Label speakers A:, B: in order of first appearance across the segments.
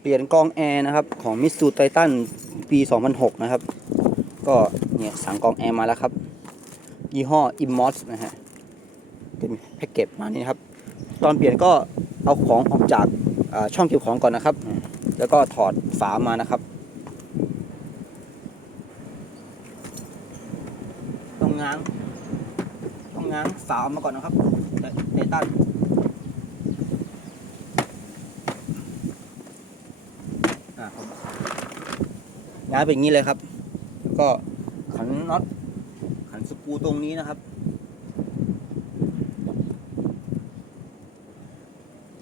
A: เปลี่ยนกองแอร์นะครับ ของมิ t ซูไททันปี 2006 นะครับ ก็เนี่ยสั่งกองแอร์มาแล้วครับ ยี่ห้อ Immos นะฮะ เป็นแพ็กเกจมานี่ครับ ตอนเปลี่ยนก็เอาของออกจากช่องเก็บของก่อนนะครับ แล้วก็ถอดฝามานะครับ ต้องง้าง ต้องง้างฝาออกมาก่อนนะครับไททัน อ่าผม ย้ายไปอย่างนี้เลยครับ ก็ขันน็อตขันสกูตรงนี้นะครับ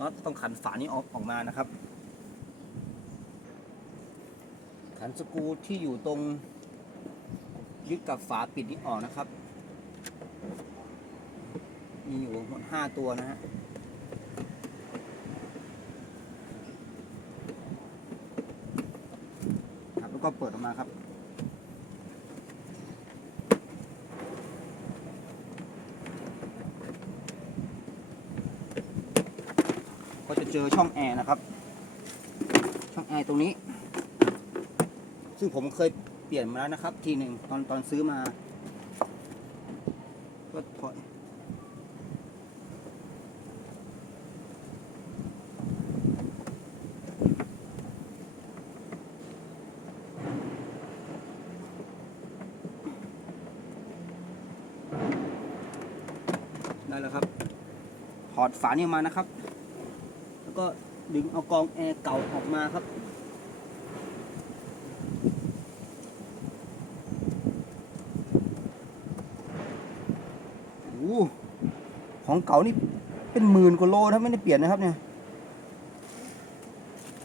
A: น็อตต้องขันฝานี้ออกออกมานะครับ ขันสกูที่อยู่ตรงยึดกับฝาปิดนี้ออกนะครับ มีอยู่หมดห้าตัวนะฮะ ครับแล้ว ก็เปิดออกมาครับ ก็จะเจอช่องแอร์นะครับ ช่องแอร์ตรงนี้ ซึ่งผมเคยเปลี่ยนมาแล้วนะครับ ทีหนึ่งตอนตอนซื้อมา ก็ถอด ได้แล้วครับ ถอดฝานี่ออกมานะครับ แล้วก็ดึงเอากรองแอร์เก่าออกมาครับโอ้ของเก่านี่เป็นหมื่นกว่าโลนะไม่ได้เปลี่ยนนะครับเนี่ย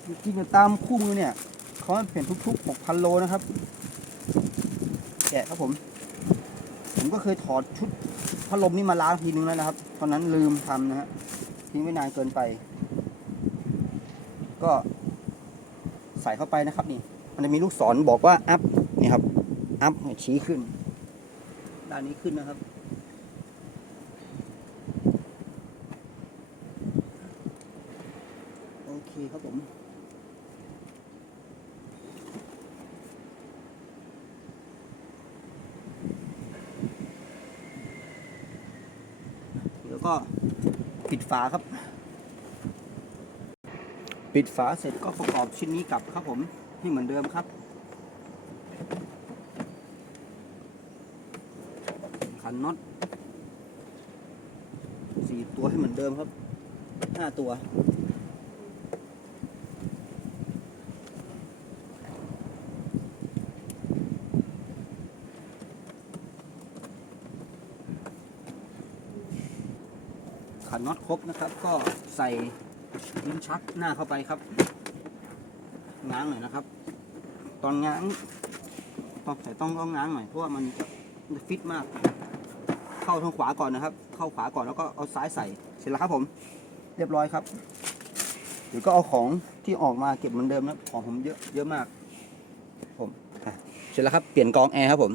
A: จริงๆตามคู่มือเนี่ยเขาเปลี่ยนทุกๆ 6,000 โลนะครับ แกะครับผม ผมก็เคยถอดชุด พัดลมนี่มาล้างทีนึงแล้วนะครับ ตอนนั้นลืมทำนะฮะทิ้งไว้นานเกินไป ก็ใส่เข้าไปนะครับนี่ มันจะมีลูกศรบอกว่าอัพนี่ครับอัพชี้ขึ้น ด้านนี้ขึ้นนะครับ โอเคครับผม แล้วก็ปิดฝาครับ ปิดฝาเสร็จก็ประกอบชิ้นนี้กลับครับผมให้เหมือนเดิมครับ ขันน็อตสี่ตัวให้เหมือนเดิมครับห้าตัว ขันน็อตครบนะครับ ก็ใส่ลิ้นชักหน้าเข้าไปครับง้างหน่อยนะครับ ตอนง้างต้องใส่ต้องต้องง้างหน่อยเพราะว่ามันจะฟิตมาก เข้าทางขวาก่อนนะครับ เข้าขวาก่อนแล้วก็เอาซ้ายใส่เสร็จแล้วครับผม เรียบร้อยครับเดี๋ยวก็เอาของที่ออกมาเก็บเหมือนเดิมนะของผมเยอะเยอะมาก ผมเสร็จแล้วครับเปลี่ยนกองแอร์ครับผม